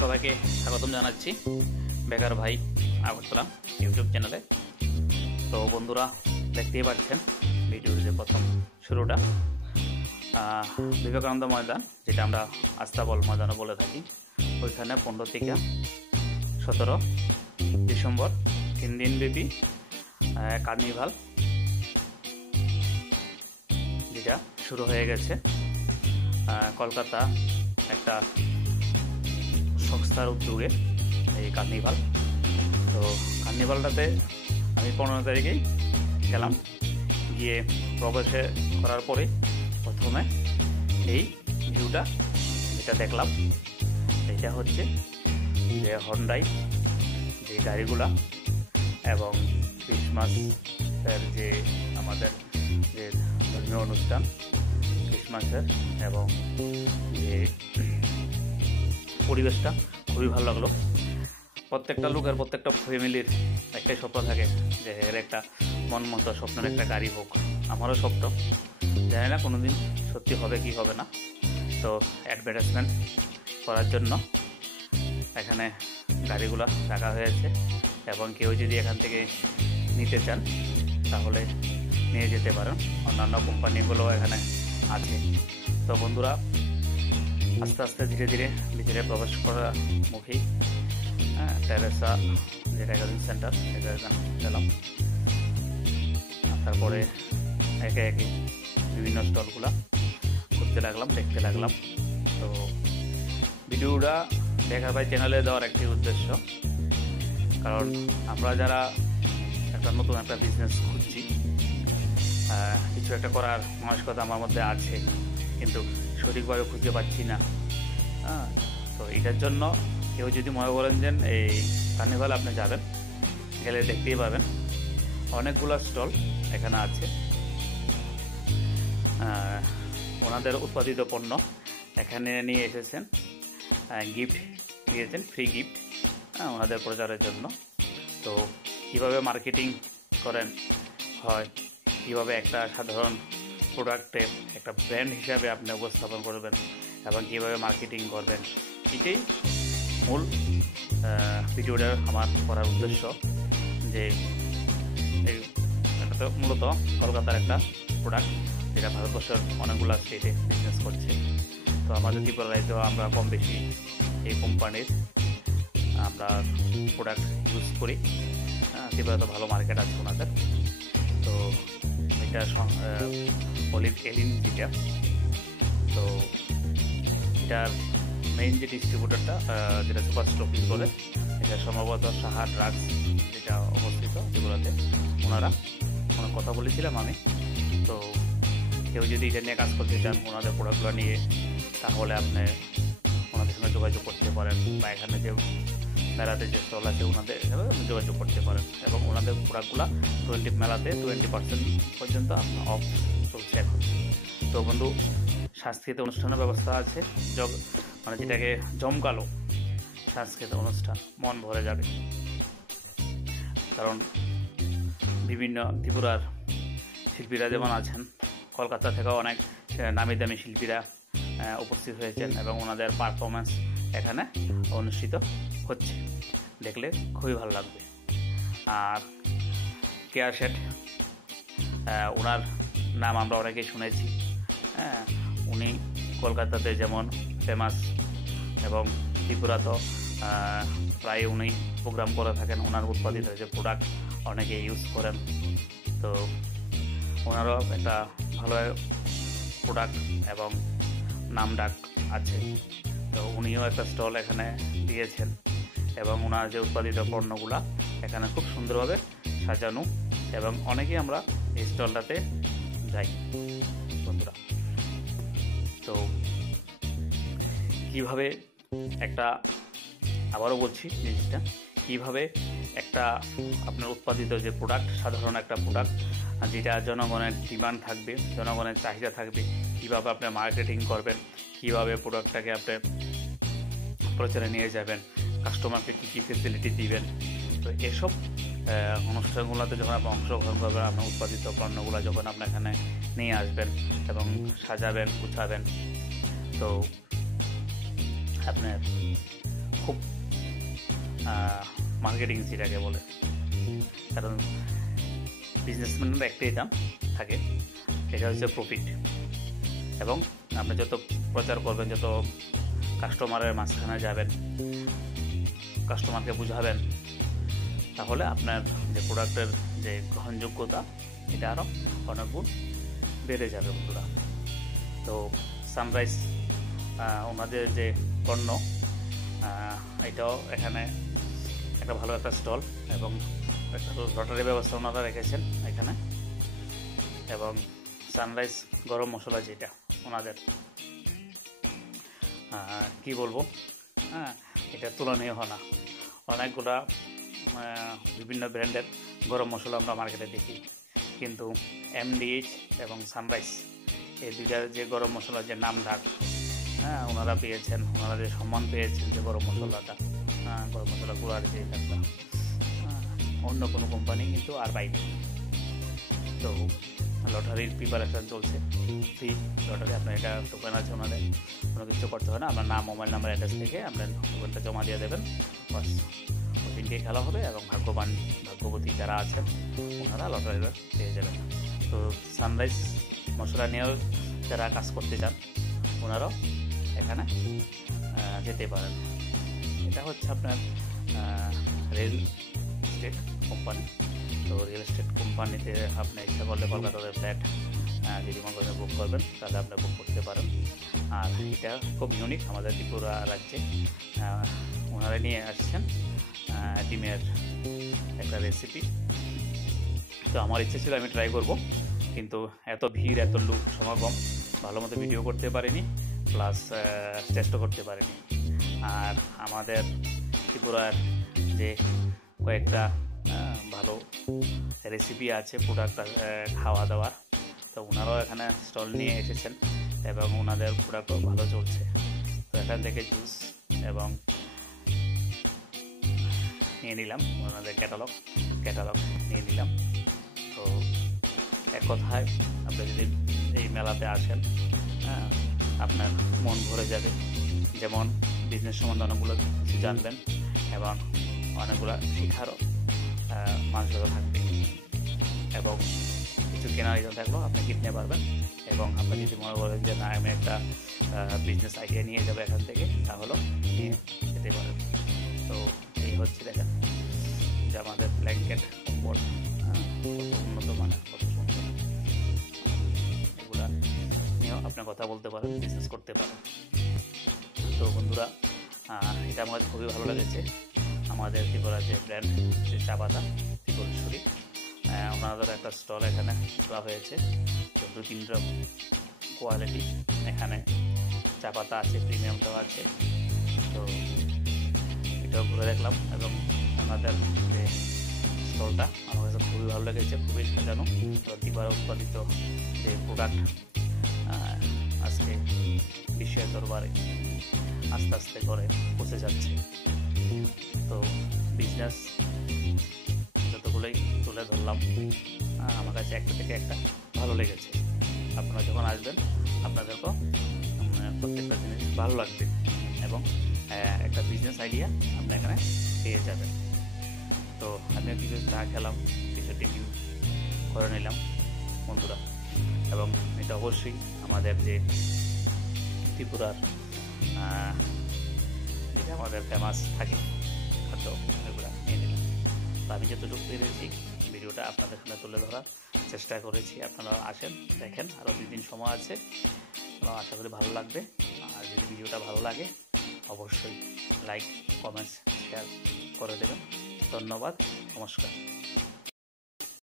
সবাইকে স্বাগতম জানাচ্ছি বেকার ভাই আগরতলা ইউটিউব চ্যানেলে। তো বন্ধুরা, দেখতেই পাচ্ছেন ভিডিওর যে প্রথম শুরুটা বিবেকানন্দ ময়দান, যেটা আমরা আস্তাবল ময়দানও বলে থাকি, ওইখানে 15 থেকে 17 ডিসেম্বর 3 দিন ব্যাপী কার্নিভাল যেটা শুরু হয়ে গেছে। কলকাতা একটা সংস্থার উদ্যোগে এই কার্নিভাল। তো কার্নিভালটাতে আমি 15 তারিখেই গেলাম, গিয়ে প্রবেশ করার পরে প্রথমে এই ভিউটা যেটা দেখলাম, এটা হচ্ছে যে হন্ডাই যে গাড়িগুলা এবং ক্রিসমাসের যে আমাদের যে ধর্মীয় অনুষ্ঠান ক্রিসমাসের এবং যে পরিবেশটা খুবই ভালো লাগলো। প্রত্যেকটা লোকের প্রত্যেকটা ফ্যামিলির একটাই স্বপ্ন থাকে যে এর একটা মন মতো স্বপ্নের একটা গাড়ি হোক। আমারও স্বপ্ন, জানি না কোনোদিন সত্যি হবে কি হবে না। তো অ্যাডভার্টাইজমেন্ট করার জন্য এখানে গাড়িগুলো রাখা হয়েছে এবং কেউ যদি এখান থেকে নিতে চান তাহলে নিয়ে যেতে পারেন। অন্যান্য কোম্পানিগুলো এখানে আছে। তো বন্ধুরা, আস্তে আস্তে ধীরে ধীরে ভিতরে প্রবেশ করার মুখেই টেরেসা যেটা একাডেমি সেন্টার, এটা এখানে গেলাম। তারপরে একে একে বিভিন্ন স্টলগুলা ঘুরতে লাগলাম, দেখতে লাগলাম। তো ভিডিওটা বেকার ভাই চ্যানেলে দেওয়ার একটি উদ্দেশ্য, কারণ আমরা যারা একটা নতুন একটা বিজনেস খুঁজছি, কিছু একটা করার মানসিকতা আমার মধ্যে আছে, কিন্তু সঠিকভাবে খুঁজে পাচ্ছি না। তো এটার জন্য কেউ যদি মনে করেন যে এই কার্নিভাল আপনি যাবেন, গেলে দেখতেই পাবেন অনেকগুলো স্টল এখানে আছে। ওনাদের উৎপাদিত পণ্য এখানে নিয়ে এসেছেন, গিফট দিয়েছেন, ফ্রি গিফট ওনাদের প্রচারের জন্য। তো কীভাবে মার্কেটিং করেন হয়, কীভাবে একটা সাধারণ প্রোডাক্টে একটা ব্র্যান্ড হিসাবে আপনি উপস্থাপন করবেন এবং কীভাবে মার্কেটিং করবেন, এটাই মূল ভিডিওটার আমার করার উদ্দেশ্য। যে এটা তো মূলত কলকাতার একটা প্রোডাক্ট, যেটা ভারতবর্ষের অনেকগুলো স্টেটে বিজনেস করছে। তো আমাদের ত্রিপুরায় তো আমরা কম বেশি এই কোম্পানির আমরা প্রোডাক্ট ইউজ করি। ত্রিপুরা তো ভালো মার্কেট আছে ওনাদের। তো এটা অলিভ এলিন যেটা, তো এটার মেইন যে ডিস্ট্রিবিউটারটা যেটা সুপার স্টকিং করে, এটা সম্ভবত সাহা ড্রাগস যেটা অবস্থিত ত্রিপুরাতে। ওনারা অনেক কথা বলেছিলাম আমি। তো কেউ যদি এটা নিয়ে কাজ করতে চান, ওনাদের প্রোডাক্টগুলো নিয়ে, তাহলে আপনি ওনাদের সঙ্গে যোগাযোগ করতে পারেন, বা এখানে যে মেলাতে যে স্টল আছে ওনাদের যোগাযোগ করতে পারেন। এবং ওনাদের প্রোডাক্টগুলো মেলাতে 20% পর্যন্ত অফ চলছে এখন। তো বন্ধু, সাংস্কৃতিক অনুষ্ঠানের ব্যবস্থা আছে, মানে যেটাকে জমকালো সাংস্কৃতিক অনুষ্ঠান, মন ভরে যাবে। কারণ বিভিন্ন ত্রিপুরার শিল্পীরা যেমন আছেন, কলকাতা থেকেও অনেক নামি দামি শিল্পীরা উপস্থিত হয়েছেন এবং ওনাদের পারফরমেন্স এখানে অনুষ্ঠিত হচ্ছে। দেখলে খুবই ভালো লাগবে। আর কেয়া শেঠ, ওনার নাম আমরা অনেকেই শুনেছি। উনি কলকাতাতে যেমন ফেমাস এবং ত্রিপুরা তো প্রায় উনি প্রোগ্রাম করে থাকেন। ওনার উৎপাদিত যে প্রোডাক্ট অনেকে ইউজ করেন। তো ওনারও একটা ভালো প্রোডাক্ট এবং নামডাক আছে। তো উনিও একটা স্টল এখানে দিয়েছেন এবং ওনার যে উৎপাদিত পণ্যগুলা এখানে খুব সুন্দরভাবে সাজানো, এবং অনেকেই আমরা এই স্টলটাতে যাই বন্ধুরা। তো কিভাবে একটা, আবারও বলছি জিনিসটা, কিভাবে একটা আপনার উৎপাদিত যে প্রোডাক্ট, সাধারণ একটা প্রোডাক্ট যেটা জনগণের ডিমান্ড থাকবে, জনগণের চাহিদা থাকবে, কিভাবে আপনি মার্কেটিং করবেন, কিভাবে প্রোডাক্টটাকে আপনি প্রচারে নিয়ে যাবেন, কাস্টমারকে কী কী ফেসিলিটি দিবেন। তো এসব অনুষ্ঠানগুলোতে যখন আপনি অংশগ্রহণ করবেন, আপনার উৎপাদিত পণ্যগুলো যখন আপনি এখানে নিয়ে আসবেন এবং সাজাবেন, গুছাবেন, তো আপনার খুব মার্কেটিং যেটাকে বলে, কারণ বিজনেসম্যানের একটাই দাম থাকে, এটা হচ্ছে প্রফিট। এবং আপনি যত প্রচার করবেন, যত কাস্টমারের মাঝখানে যাবেন, কাস্টমারকে বুঝাবেন, তাহলে আপনার যে প্রোডাক্টের যে গ্রহণযোগ্যতা এটা আরও অনেক গুণ বেড়ে যাবে বন্ধুরা। তো সানরাইজ ওনাদের যে পণ্য, এটাও এখানে একটা ভালো একটা স্টল এবং একটা লটারি ব্যবস্থা ওনারা রেখেছেন এখানে। এবং সানরাইজ গরম মশলা যেটা ওনাদের, কি বলবো, এটা তুলনীয় হয় না। অনেকগুলা বিভিন্ন ব্র্যান্ডের গরম মশলা আমরা মার্কেটে দেখি, কিন্তু MDH এবং সানরাইজ এই দুইটার যে গরম মশলার যে নাম ডাক ওনারা পেয়েছেন, ওনারা যে সম্মান পেয়েছেন, যে গরম মশলাটা, গরম মশলা গুঁড়ার যে একটা অন্য কোনো কোম্পানি কিন্তু আর পাইনি। তো লটারির প্রিপারেশন চলছে, ফ্রি লটারি। আপনার এটা টোকেন আছে ওনাদের, কোনো কিছু করতে হয় না। আপনার নাম, মোবাইল নাম্বার, অ্যাড্রেস থেকে আপনার টোকেনটা জমা দিয়ে দেবেন, বাস ওই দিনকে খেলা হবে এবং ভাগ্যবতী যারা আছেন ওনারা লটারিটা পেয়ে যাবেন। তো সানরাইজ মশলা নিয়েও যারা কাজ করতে চান ওনারাও এখানে যেতে পারেন। এটা হচ্ছে আপনার রিয়েল এস্টেট কোম্পানি। তো রিয়েল এস্টেট কোম্পানিতে আপনি ইচ্ছা করলে কলকাতাতে ফ্ল্যাট যদি মনে করেন বুক করবেন, তাহলে আপনি বুক করতে পারেন। আর এটা খুব ইউনিক আমাদের ত্রিপুরা রাজ্যে। ওনারা নিয়ে আসছেন ডিমের একটা রেসিপি। তো আমার ইচ্ছে ছিল আমি ট্রাই করব, কিন্তু এত ভিড়, এত লোক সমাগম, ভালো মতো ভিডিও করতে পারিনি, প্লাস টেস্টও করতে পারিনি। আর আমাদের ত্রিপুরার যে কয়েকটা ভালো রেসিপি আছে প্রোডাক্ট খাওয়া দাওয়ার, তো ওনারাও এখানে স্টল নিয়ে এসেছেন এবং ওনাদের প্রোডাক্টও ভালো চলছে। তো এখান থেকে জুস এবং নিয়ে নিলাম, ওনাদের ক্যাটালগ নিয়ে নিলাম। তো এক কথায় আপনি যদি এই মেলাতে আসেন, আপনার মন ভরে যাবে। যেমন বিজনেস সম্বন্ধে অনেকগুলো কিছু জানবেন এবং অনেকগুলো শেখারও মানুষগুলো থাকবে, এবং কিছু কেনার ইচ্ছা থাকলেও আপনি কিনতে পারবেন। এবং আপনি যদি মনে করেন যে না, আমি একটা বিজনেস আইডিয়া নিয়ে যাবো এখান থেকে, তাহলেও নিয়ে যেতে পারেন। তো এই হচ্ছে, দেখেন যে আমাদের ব্ল্যাঙ্কেট, কম্বল কত উন্নত মানের, কত সুন্দর, এগুলা নিয়েও আপনি কথা বলতে পারেন, বিজনেস করতে পারেন। তো বন্ধুরা, এটা আমার খুবই ভালো লেগেছে। আমাদের ত্রিপুরা যে ব্র্যান্ড, যে চা পাতা ত্রিপুরেশ্বরী, ওনাদের একটা স্টল এখানে খোলা হয়েছে। তো 2-3টা কোয়ালিটি এখানে চা পাতা আছে, প্রিমিয়ামটাও আছে। তো এটাও ঘুরে দেখলাম এবং ওনাদের যে স্টলটা আমার কাছে খুবই ভালো লেগেছে, খুবই সাজানো। ত্রিপুরা উৎপাদিত যে প্রোডাক্ট আজকে বিশ্বের দরবারে আস্তে আস্তে করে পৌঁছে যাচ্ছে। তো বিজনেস যতগুলোই তুলে ধরলাম, আমার কাছে একটা থেকে একটা ভালো লেগেছে। আপনারা যখন আসবেন আপনাদেরকেও প্রত্যেকটা জিনিস ভালো লাগবে এবং একটা বিজনেস আইডিয়া আপনি এখানে পেয়ে যাবেন। তো আমিও কিছু চা খেলাম, কিছু টিফিন করে নিলাম বন্ধুরা। এবং এটা অবশ্যই আমাদের যে ত্রিপুরার যেটা আমাদের ফেমাস থাকে খাদ্য, এগুলো নিয়ে নিলাম। তো আমি যতটুকু পেরেছি ভিডিওটা আপনাদের সামনে তুলে ধরার চেষ্টা করেছি। আপনারা আসেন, দেখেন, আরও 2 দিন সময় আছে, আশা করি ভালো লাগবে। আর যদি ভিডিওটা ভালো লাগে অবশ্যই লাইক, কমেন্টস, শেয়ার করে দেবেন। ধন্যবাদ, নমস্কার।